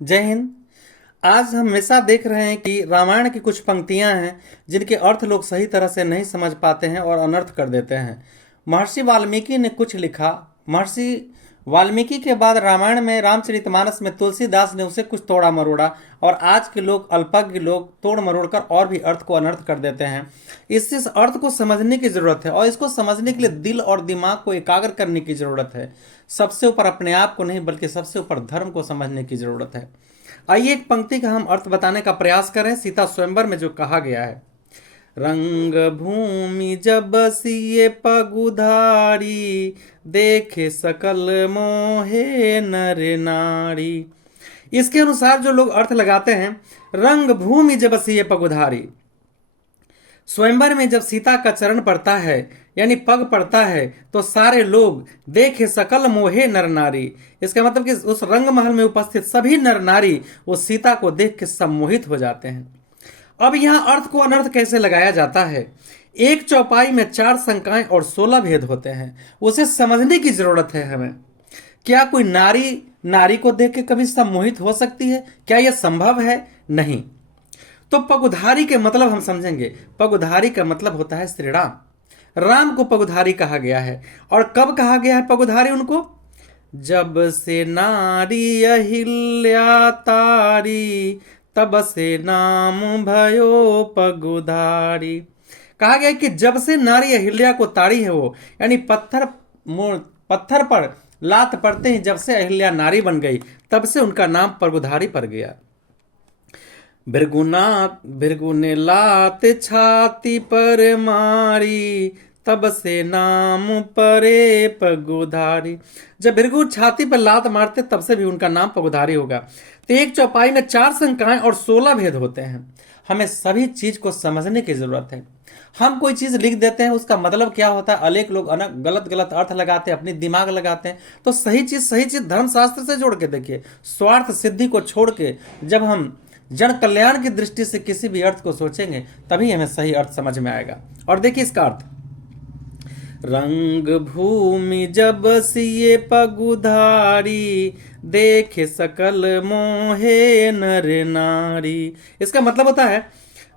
जय हिंद। आज हम हमेशा देख रहे हैं कि रामायण की कुछ पंक्तियां हैं जिनके अर्थ लोग सही तरह से नहीं समझ पाते हैं और अनर्थ कर देते हैं। महर्षि वाल्मीकि ने कुछ लिखा। महर्षि वाल्मीकि के बाद रामायण में रामचरितमानस में तुलसीदास ने उसे कुछ तोड़ा मरोड़ा, और आज के लोग अल्पज्ञ लोग तोड़ मरोड़ कर और भी अर्थ को अनर्थ कर देते हैं। इस अर्थ को समझने की जरूरत है और इसको समझने के लिए दिल और दिमाग को एकाग्र करने की जरूरत है। सबसे ऊपर अपने आप को नहीं बल्कि सबसे ऊपर धर्म को समझने की जरूरत है। आइए एक पंक्ति का हम अर्थ बताने का प्रयास करें। सीता स्वयंवर में जो कहा गया है, रंग भूमि जब सिए पगुधारी, देखे सकल मोहे नर नारी। इसके अनुसार जो लोग अर्थ लगाते हैं, रंग भूमि जब सिए पगुधारी, स्वयंवर में जब सीता का चरण पड़ता है यानी पग पड़ता है तो सारे लोग देखे सकल मोहे नर नारी। इसका मतलब कि उस रंग महल में उपस्थित सभी नर नारी उस सीता को देख के सम्मोहित हो जाते हैं। अब यहाँ अर्थ को अनर्थ कैसे लगाया जाता है? एक चौपाई में 4 शंकाएं और 16 भेद होते हैं, उसे समझने की जरूरत है हमें। क्या कोई नारी नारी को देख के कभी सम्मोहित हो सकती है? क्या यह संभव है? नहीं। तो पगुधारी के मतलब हम समझेंगे। पगुधारी का मतलब होता है श्री राम। राम को पगुधारी कहा गया है। और कब कहा गया है पगुधारी उनको? जब से नारी अहिल्या तारी, तब से नाम भयो पगुधारी। कहा गया कि जब से नारी अहिल्या को ताड़ी है वो, यानी पत्थर पर लात पड़ते ही जब से अहिल्या नारी बन गई, तब से उनका नाम पगुधारी पड़ गया। भृगु ने लात छाती पर मारी, तब से नाम परे पगुधारी। जब भृगु छाती पर लात मारते तब से भी उनका नाम पगुधारी होगा। तो एक चौपाई में 4 शंकाएं और 16 भेद होते हैं। हमें सभी चीज को समझने की जरूरत है। हम कोई चीज लिख देते हैं, उसका मतलब क्या होता है अनेक लोग गलत गलत अर्थ लगाते हैं, अपनी दिमाग लगाते हैं। तो सही चीज धर्मशास्त्र से जोड़ के देखिए। स्वार्थ सिद्धि को छोड़ के जब हम जन कल्याण की दृष्टि से किसी भी अर्थ को सोचेंगे तभी हमें सही अर्थ समझ में आएगा। और देखिए इसका अर्थ, रंग भूमि जब सिए पगुधारी, देखे सकल मोहे नर नारी। इसका मतलब होता है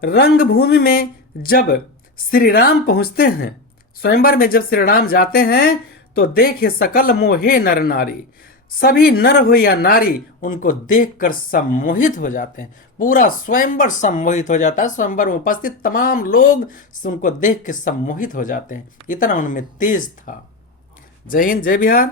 रंग भूमि में जब श्री राम पहुंचते हैं, स्वयंवर में जब श्री राम जाते हैं तो देखे सकल मोहे नर नारी। सभी नर हो या नारी उनको देखकर सम्मोहित हो जाते हैं। पूरा स्वयंवर सम्मोहित हो जाता है। स्वयंवर में उपस्थित तमाम लोग उनको देख के सम्मोहित हो जाते हैं। इतना उनमें तेज था। जय हिंद, जय बिहार।